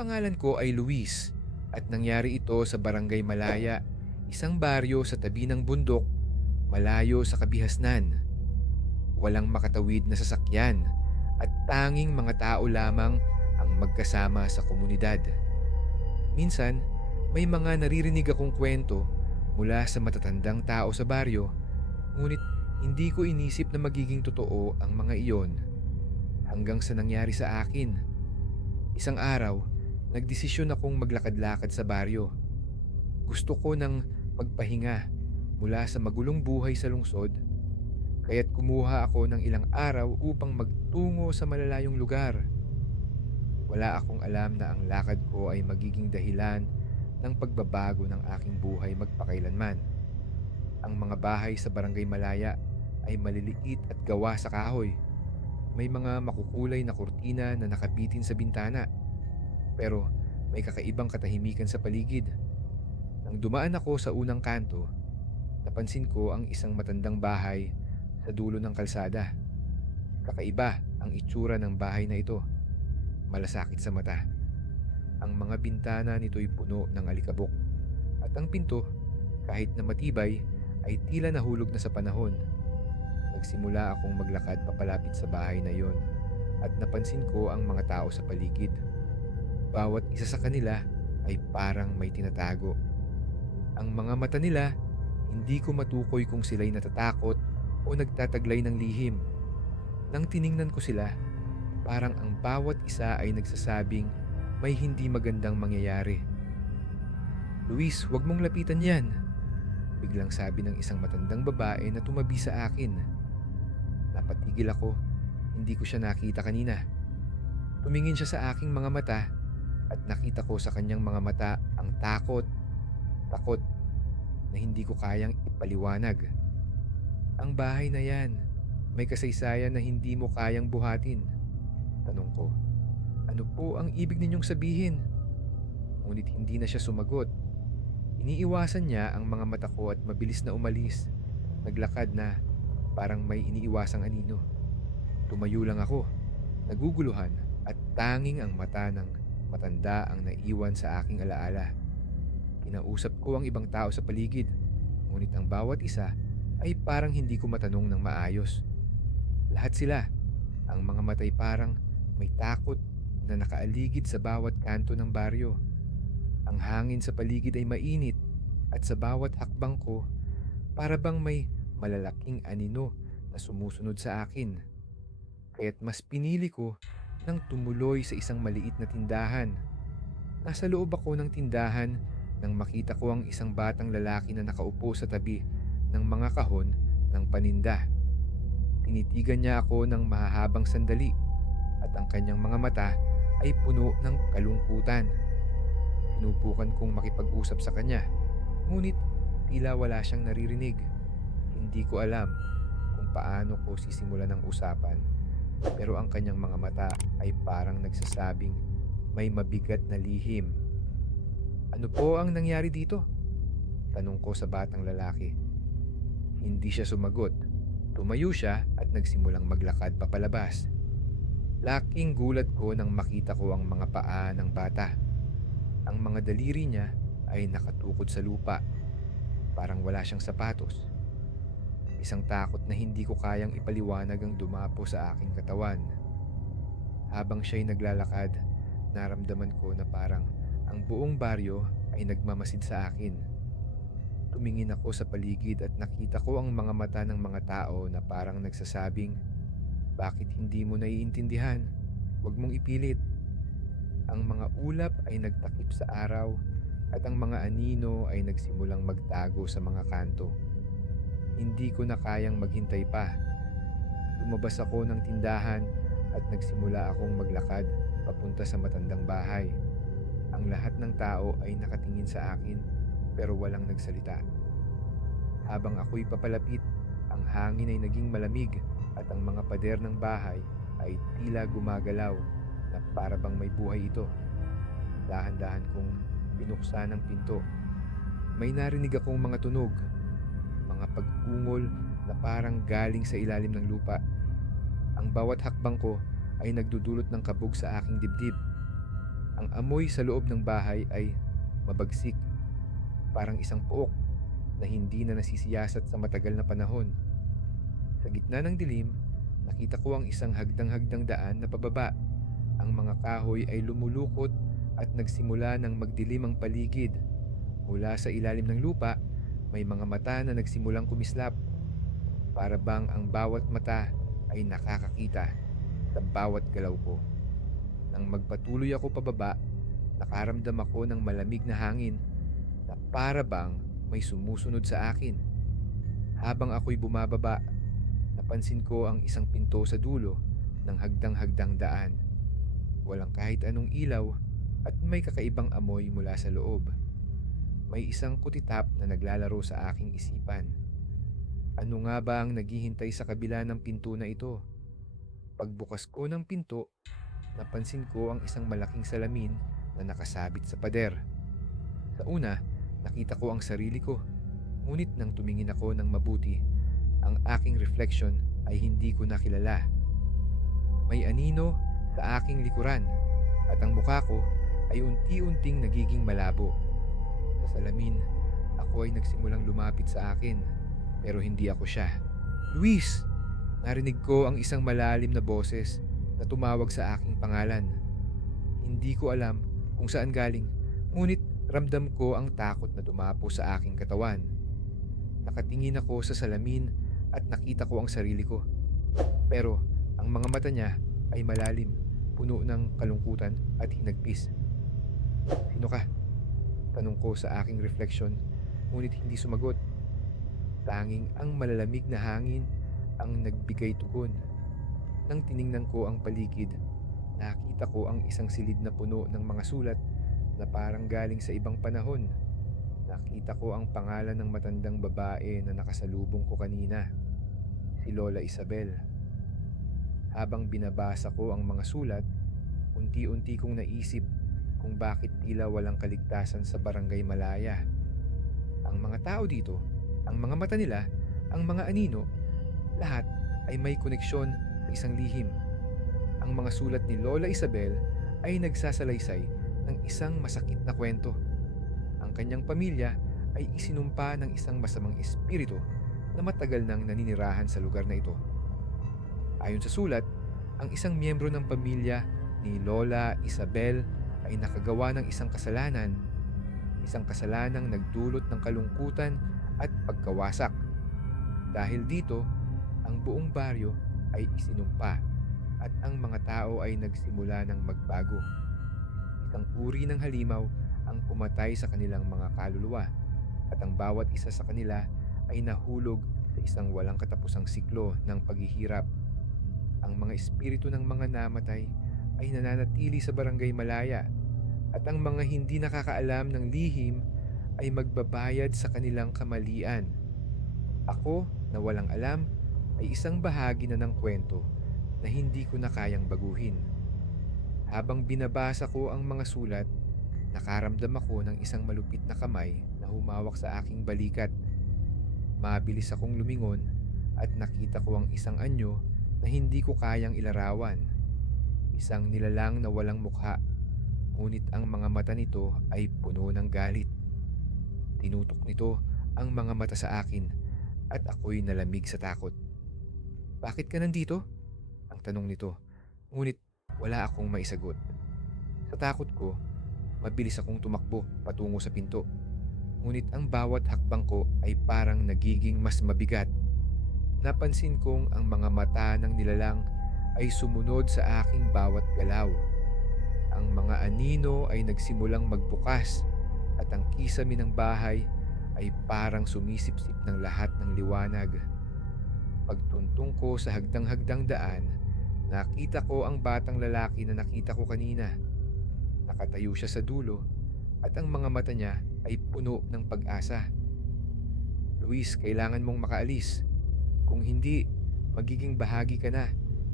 pangalan ko ay Luis at nangyari ito sa Barangay Malaya, isang baryo sa tabi ng bundok, malayo sa kabihasnan. Walang makatawid na sasakyan at tanging mga tao lamang ang magkasama sa komunidad. Minsan, may mga naririnig akong kwento mula sa matatandang tao sa baryo, ngunit hindi ko inisip na magiging totoo ang mga iyon hanggang sa nangyari sa akin. Isang araw, nagdesisyon akong maglakad-lakad sa baryo. Gusto ko ng magpahinga mula sa magulong buhay sa lungsod, kaya't kumuha ako ng ilang araw upang magtungo sa malalayong lugar. Wala akong alam na ang lakad ko ay magiging dahilan ng pagbabago ng aking buhay magpakailanman. Ang mga bahay sa Barangay Malaya ay maliliit at gawa sa kahoy. May mga makukulay na kurtina na nakabitin sa bintana, pero may kakaibang katahimikan sa paligid. Nang dumaan ako sa unang kanto, napansin ko ang isang matandang bahay sa dulo ng kalsada. Kakaiba ang itsura ng bahay na ito. Malasakit sa mata. Ang mga bintana nito'y puno ng alikabok at ang pinto, kahit na matibay, ay tila nahulog na sa panahon. Nagsimula akong maglakad papalapit sa bahay na yon at napansin ko ang mga tao sa paligid. Bawat isa sa kanila ay parang may tinatago. Ang mga mata nila, hindi ko matukoy kung sila'y natatakot o nagtataglay ng lihim. Nang tiningnan ko sila, parang ang bawat isa ay nagsasabing may hindi magandang mangyayari. "Luis, huwag mong lapitan yan," biglang sabi ng isang matandang babae na tumabi sa akin. Napatigil ako, hindi ko siya nakita kanina. Tumingin siya sa aking mga mata at nakita ko sa kanyang mga mata ang takot na hindi ko kayang ipaliwanag. "Ang bahay na yan, may kasaysayan na hindi mo kayang buhatin." Tanong ko, "Ano po ang ibig ninyong sabihin?" Ngunit hindi na siya sumagot. Iniiwasan niya ang mga mata ko at mabilis na umalis. Naglakad na parang may iniiwasang anino. Tumayo lang ako, naguguluhan at tanging ang mata ng matanda ang naiwan sa aking alaala. Kinausap ko ang ibang tao sa paligid, ngunit ang bawat isa ay parang hindi ko matanong ng maayos. Lahat sila, ang mga matay parang may takot na nakaaligid sa bawat kanto ng baryo. Ang hangin sa paligid ay mainit at sa bawat hakbang ko, para bang may malalaking anino na sumusunod sa akin. Kaya't mas pinili ko nang tumuloy sa isang maliit na tindahan. Nasa loob ako ng tindahan nang makita ko ang isang batang lalaki na nakaupo sa tabi ng mga kahon ng paninda. Tinitigan niya ako ng mahahabang sandali at ang kanyang mga mata ay puno ng kalungkutan. Sinubukan kong makipag-usap sa kanya, ngunit tila wala siyang naririnig. Hindi ko alam kung paano ko sisimulan ang usapan, pero ang kanyang mga mata ay parang nagsasabing may mabigat na lihim. "Ano po ang nangyari dito?" tanong ko sa batang lalaki. Hindi siya sumagot. Tumayo siya at nagsimulang maglakad papalabas. Laking gulat ko nang makita ko ang mga paa ng bata. Ang mga daliri niya ay nakatukod sa lupa, parang wala siyang sapatos. Isang takot na hindi ko kayang ipaliwanag ang dumapo sa aking katawan. Habang siya'y naglalakad, naramdaman ko na parang ang buong baryo ay nagmamasid sa akin. Tumingin ako sa paligid at nakita ko ang mga mata ng mga tao na parang nagsasabing, "Bakit hindi mo naiintindihan? Huwag mong ipilit." Ang mga ulap ay nagtakip sa araw at ang mga anino ay nagsimulang magtago sa mga kanto. Hindi ko na kayang maghintay pa. Lumabas ako ng tindahan at nagsimula akong maglakad papunta sa matandang bahay. Ang lahat ng tao ay nakatingin sa akin pero walang nagsalita. Habang ako'y papalapit, ang hangin ay naging malamig at ang mga pader ng bahay ay tila gumagalaw na para bang may buhay ito. Dahan-dahan kong binuksan ang pinto. May narinig akong mga tunog, mga pag-ungol na parang galing sa ilalim ng lupa. Ang bawat hakbang ko ay nagdudulot ng kabog sa aking dibdib. Ang amoy sa loob ng bahay ay mabagsik, parang isang puok na hindi na nasisiyasat sa matagal na panahon. Sa gitna ng dilim, nakita ko ang isang hagdang-hagdang daan na pababa. Ang mga kahoy ay lumulukot at nagsimula ng magdilim ang paligid. Mula sa ilalim ng lupa, may mga mata na nagsimulang kumislap. Para bang ang bawat mata ay nakakakita sa bawat galaw ko. Nang magpatuloy ako pababa, nakaramdam ako ng malamig na hangin na para bang may sumusunod sa akin. Habang ako'y bumababa, napansin ko ang isang pinto sa dulo ng hagdang-hagdang daan. Walang kahit anong ilaw at may kakaibang amoy mula sa loob. May isang kutitap na naglalaro sa aking isipan. Ano nga ba ang naghihintay sa kabila ng pinto na ito? Pagbukas ko ng pinto, napansin ko ang isang malaking salamin na nakasabit sa pader. Sa una, nakita ko ang sarili ko. Ngunit nang tumingin ako ng mabuti, ang aking reflection ay hindi ko nakilala. May anino sa aking likuran at ang mukha ko ay unti-unting nagiging malabo. Sa salamin, ako ay nagsimulang lumapit sa akin pero hindi ako siya. "Luis!" Narinig ko ang isang malalim na boses na tumawag sa aking pangalan. Hindi ko alam kung saan galing, ngunit ramdam ko ang takot na dumapo sa aking katawan. Nakatingin ako sa salamin at nakita ko ang sarili ko. Pero ang mga mata niya ay malalim, puno ng kalungkutan at hinagpis. "Sino ka?" Tanong ko sa aking refleksyon, ngunit hindi sumagot. Tanging ang malalamig na hangin ang nagbigay tugon. Nang tiningnan ko ang paligid, nakita ko ang isang silid na puno ng mga sulat na parang galing sa ibang panahon. Nakita ko ang pangalan ng matandang babae na nakasalubong ko kanina, si Lola Isabel. Habang binabasa ko ang mga sulat, unti-unti kong naisip kung bakit tila walang kaligtasan sa Barangay Malaya. Ang mga tao dito, ang mga mata nila, ang mga anino, lahat ay may koneksyon sa isang lihim. Ang mga sulat ni Lola Isabel ay nagsasalaysay ng isang masakit na kwento. Ang kanyang pamilya ay isinumpa ng isang masamang espiritu na matagal nang naninirahan sa lugar na ito. Ayon sa sulat, ang isang miyembro ng pamilya ni Lola Isabel ay nakagawa ng isang kasalanang nagdulot ng kalungkutan at pagkawasak. Dahil dito, ang buong baryo ay isinumpa at ang mga tao ay nagsimula ng magbago. Isang uri ng halimaw ang pumatay sa kanilang mga kaluluwa at ang bawat isa sa kanila ay nahulog sa isang walang katapusang siklo ng paghihirap. Ang mga espiritu ng mga namatay ay nananatili sa Barangay Malaya at ang mga hindi nakakaalam ng lihim ay magbabayad sa kanilang kamalian. Ako na walang alam ay isang bahagi na ng kwento na hindi ko na kayang baguhin. Habang binabasa ko ang mga sulat, nakaramdam ako ng isang malupit na kamay na humawak sa aking balikat. Mabilis akong lumingon at nakita ko ang isang anyo na hindi ko kayang ilarawan. Isang nilalang na walang mukha, ngunit ang mga mata nito ay puno ng galit. Tinutok nito ang mga mata sa akin at ako'y nalamig sa takot. "Bakit ka nandito?" ang tanong nito, ngunit wala akong maisagot. Sa takot ko, mabilis akong tumakbo patungo sa pinto. Ngunit ang bawat hakbang ko ay parang nagiging mas mabigat. Napansin kong ang mga mata ng nilalang ay sumunod sa aking bawat galaw. Ang mga anino ay nagsimulang magbukas at ang kisame ng bahay ay parang sumisipsip ng lahat ng liwanag. Pagtuntong ko sa hagdang-hagdang daan, nakita ko ang batang lalaki na nakita ko kanina. Nakatayo siya sa dulo at ang mga mata niya ay puno ng pag-asa. "Luis, kailangan mong makaalis. Kung hindi, magiging bahagi ka na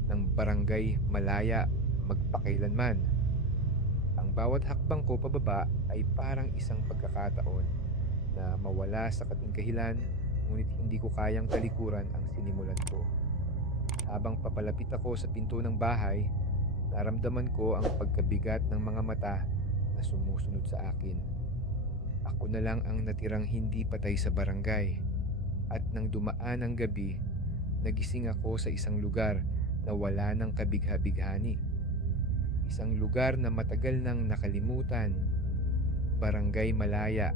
ng Barangay Malaya magpakailanman." Ang bawat hakbang ko pababa ay parang isang pagkakataon na mawala sa katingkahilan, ngunit hindi ko kayang talikuran ang sinimulan ko. Habang papalapit ako sa pinto ng bahay, naramdaman ko ang pagkabigat ng mga mata na sumusunod sa akin. Ako na lang ang natirang hindi patay sa barangay. At nang dumaan ang gabi, nagising ako sa isang lugar na wala ng kabigha-bighani. Isang lugar na matagal nang nakalimutan, Barangay Malaya